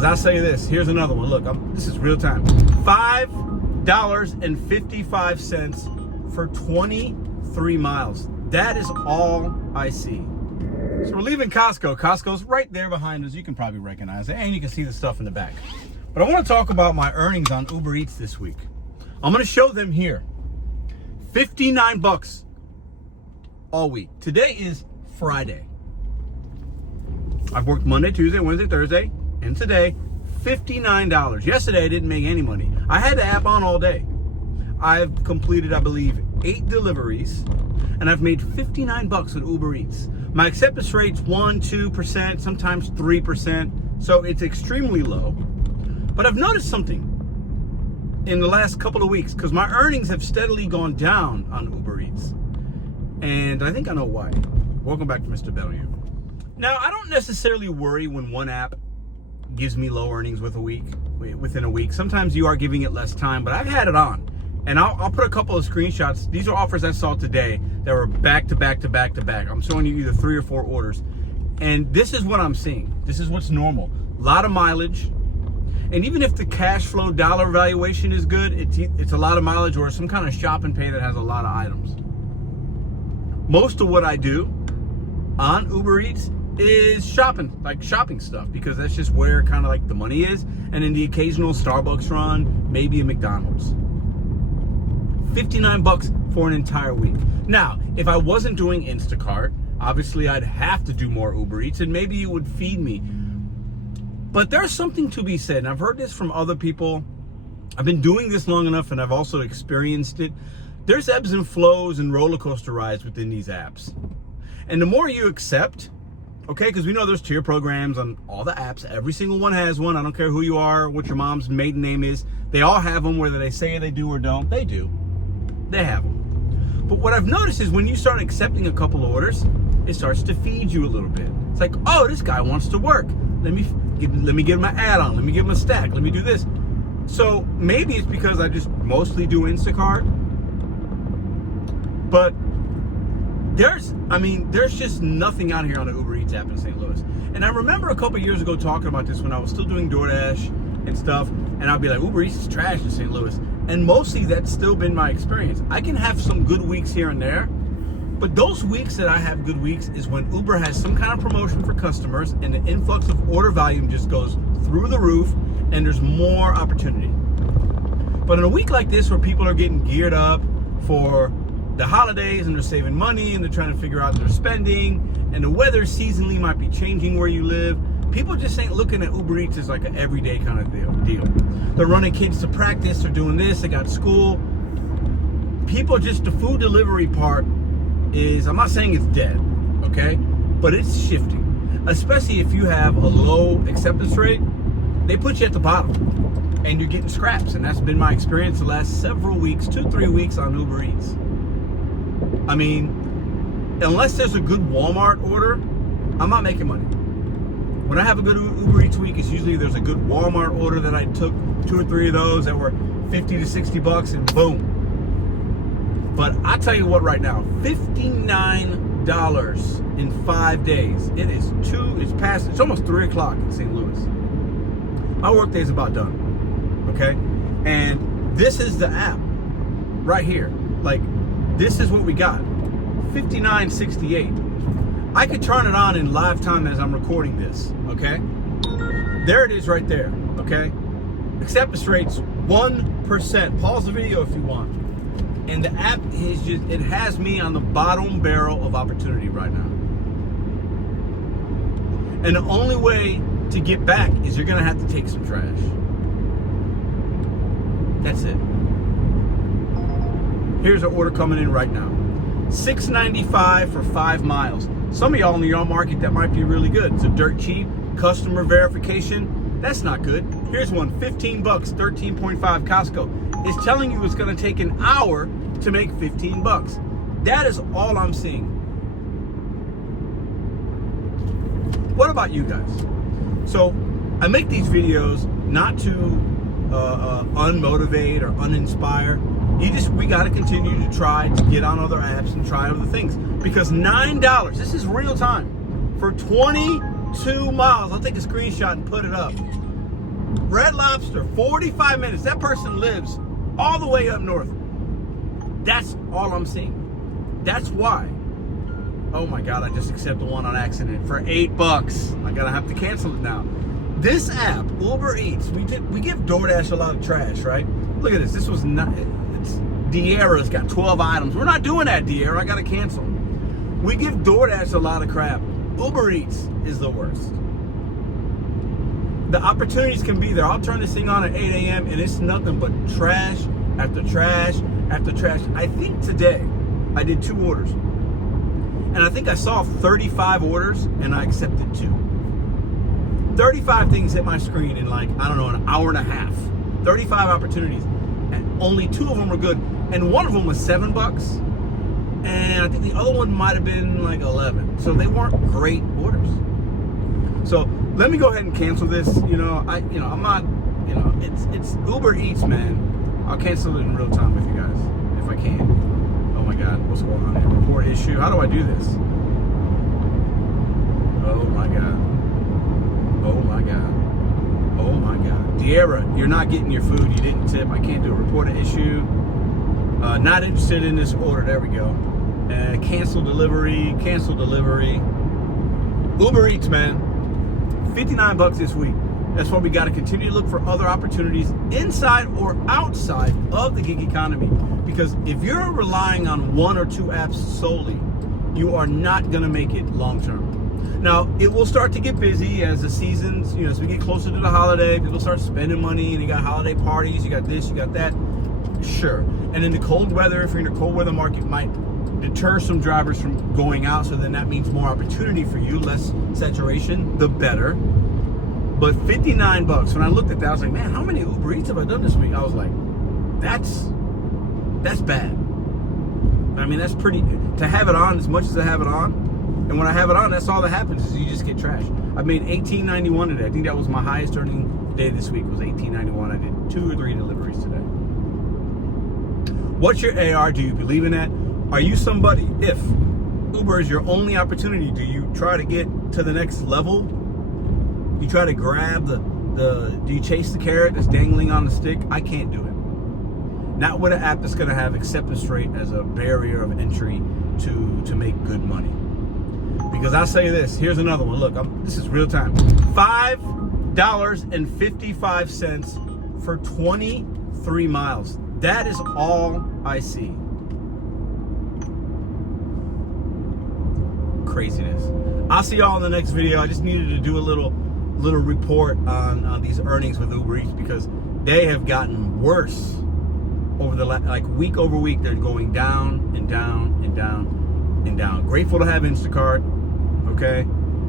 Because I'll say this, here's another one. Look, this is real time. $5.55 for 23 miles. That is all I see. So we're leaving Costco. Costco's right there behind us. You can probably recognize it, and you can see the stuff in the back. But I want to talk about my earnings on Uber Eats this week. I'm going to show them here. $59 all week. Today is Friday. I've worked Monday, Tuesday, Wednesday, Thursday, and today, $59. Yesterday, I didn't make any money. I had the app on all day. I've completed, I believe, 8 deliveries, and I've made $59 with Uber Eats. My acceptance rate's 1-2%, sometimes 3%, so it's extremely low. But I've noticed something in the last couple of weeks, because my earnings have steadily gone down on Uber Eats. And I think I know why. Welcome back to Mr.BetonYou. Now, I don't necessarily worry when one app gives me low earnings within a week. Sometimes you are giving it less time, but I've had it on. And I'll put a couple of screenshots. These are offers I saw today that were back to back to back to back. I'm showing you either 3 or 4 orders. And this is what I'm seeing. This is what's normal. A lot of mileage. And even if the cash flow dollar valuation is good, it's a lot of mileage or some kind of shop and pay that has a lot of items. Most of what I do on Uber Eats is shopping, like shopping stuff, because that's just where kind of like the money is. And then the occasional Starbucks run, maybe a McDonald's. $59 for an entire week. Now, if I wasn't doing Instacart, obviously I'd have to do more Uber Eats and maybe it would feed me. But there's something to be said, and I've heard this from other people. I've been doing this long enough and I've also experienced it. There's ebbs and flows and roller coaster rides within these apps. And the more you accept, okay, because we know there's tier programs on all the apps. Every single one has one. I don't care who you are, what your mom's maiden name is. They all have them, whether they say they do or don't. They do. They have them. But what I've noticed is when you start accepting a couple of orders, it starts to feed you a little bit. It's like, oh, this guy wants to work. Let me give him an add-on. Let me give him a stack. Let me do this. So maybe it's because I just mostly do Instacart. But there's just nothing out here on the Uber Eats app in St. Louis. And I remember a couple of years ago talking about this when I was still doing DoorDash and stuff. And I'd be like, Uber Eats is trash in St. Louis. And mostly that's still been my experience. I can have some good weeks here and there, but those weeks that I have good weeks is when Uber has some kind of promotion for customers and the influx of order volume just goes through the roof and there's more opportunity. But in a week like this where people are getting geared up for the holidays and they're saving money and they're trying to figure out their spending and the weather seasonally might be changing where you live, people just ain't looking at Uber Eats as like an everyday kind of deal. They're running kids to practice, they're doing this, they got school. People just, the food delivery part is, I'm not saying it's dead, okay? But it's shifting. Especially if you have a low acceptance rate, they put you at the bottom and you're getting scraps. And that's been my experience the last several weeks, 2-3 weeks on Uber Eats. I mean, unless there's a good Walmart order, I'm not making money. When I have a good Uber Eats week, it's usually there's a good Walmart order that I took 2 or 3 of those that were $50 to $60 and boom. But I tell you what right now, $59 in 5 days. It's almost 3 o'clock in St. Louis. My work day is about done, okay? And this is the app right here. Like, this is what we got, $59.68. I could turn it on in live time as I'm recording this, okay? There it is right there, okay? Acceptance rate's 1%. Pause the video if you want. And the app is it has me on the bottom barrel of opportunity right now. And the only way to get back is you're gonna have to take some trash. That's it. Here's an order coming in right now. $6.95 for 5 miles. Some of y'all in your market, that might be really good. It's a dirt cheap, customer verification. That's not good. Here's one, $15, 13.5 Costco. It's telling you it's gonna take an hour to make $15. That is all I'm seeing. What about you guys? So I make these videos not to unmotivate or uninspire. We got to continue to try to get on other apps and try other things, because $9, this is real time, for 22 miles. I'll take a screenshot and put it up. Red Lobster, 45 minutes. That person lives all the way up north. That's all I'm seeing. That's why. Oh my God, I just accepted one on accident for $8. I gotta have to cancel it now. This app, Uber Eats, we give DoorDash a lot of trash, right? Look at this. This was not. Diera's got 12 items. We're not doing that, Diera. I gotta cancel. We give DoorDash a lot of crap. Uber Eats is the worst. The opportunities can be there. I'll turn this thing on at 8 a.m. and it's nothing but trash after trash after trash. I think today I did 2 orders. And I think I saw 35 orders and I accepted 2. 35 things hit my screen in like, I don't know, an hour and a half. 35 opportunities. And only 2 of them were good. And one of them was $7. And I think the other one might have been like 11. So they weren't great orders. So let me go ahead and cancel this. I'm not, it's Uber Eats, man. I'll cancel it in real time with you guys if I can. Oh my God, what's going on here? Report issue. How do I do this? Oh my God. Oh my God. Oh my God. Diera, you're not getting your food. You didn't tip. I can't do a report an issue. Not interested in this order. There we go. Cancel delivery. Cancel delivery. Uber Eats, man. $59 this week. That's why we got to continue to look for other opportunities inside or outside of the gig economy. Because if you're relying on 1 or 2 apps solely, you are not going to make it long term. Now, it will start to get busy as the seasons, as we get closer to the holiday, people start spending money and you got holiday parties, you got this, you got that. Sure. And in the cold weather, if you're in a cold weather market, might deter some drivers from going out. So then that means more opportunity for you, less saturation, the better. But $59, when I looked at that, I was like, man, how many Uber Eats have I done this week? I was like, that's bad. I mean, that's pretty, to have it on as much as I have it on. And when I have it on, that's all that happens is you just get trashed. I made $18.91 today. I think that was my highest earning day this week was $18.91. I did 2 or 3 deliveries today. What's your AR? Do you believe in that? Are you somebody, if Uber is your only opportunity, do you try to get to the next level? You try to grab do you chase the carrot that's dangling on the stick? I can't do it. Not with an app that's gonna have acceptance rate as a barrier of entry to make good money. Because I'll say this, here's another one. Look, this is real time. $5.55 for 23 miles. That is all I see. Craziness. I'll see y'all in the next video. I just needed to do a little report on these earnings with Uber Eats because they have gotten worse over the week over week. They're going down and down and down and down. Grateful to have Instacart. Okay,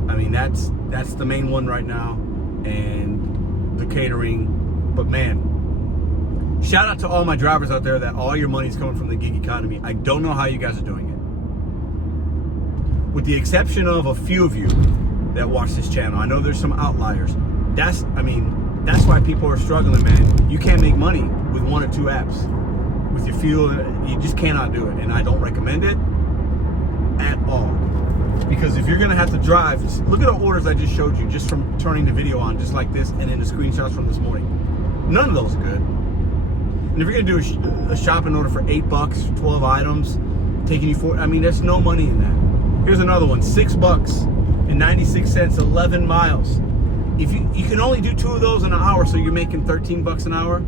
I mean that's the main one right now, and the catering. But man, shout out to all my drivers out there that all your money's coming from the gig economy. I don't know how you guys are doing it, with the exception of a few of you that watch this channel. I know there's some outliers. That's why people are struggling, man. You can't make money with 1 or 2 apps. With your fuel, you just cannot do it, and I don't recommend it at all. Because if you're gonna have to drive, look at the orders I just showed you just from turning the video on, just like this, and then the screenshots from this morning. None of those are good. And if you're gonna do a shopping order for $8, 12 items, taking you there's no money in that. Here's another one, $6.96, 11 miles. If you can only do 2 of those in an hour, so you're making $13 an hour.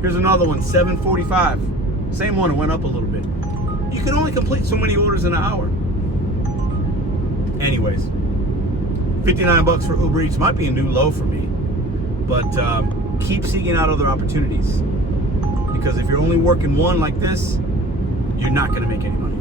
Here's another one, $7.45. Same one, it went up a little bit. You can only complete so many orders in an hour. Anyways, $59 for Uber Eats might be a new low for me, but keep seeking out other opportunities, because if you're only working one like this, you're not going to make any money.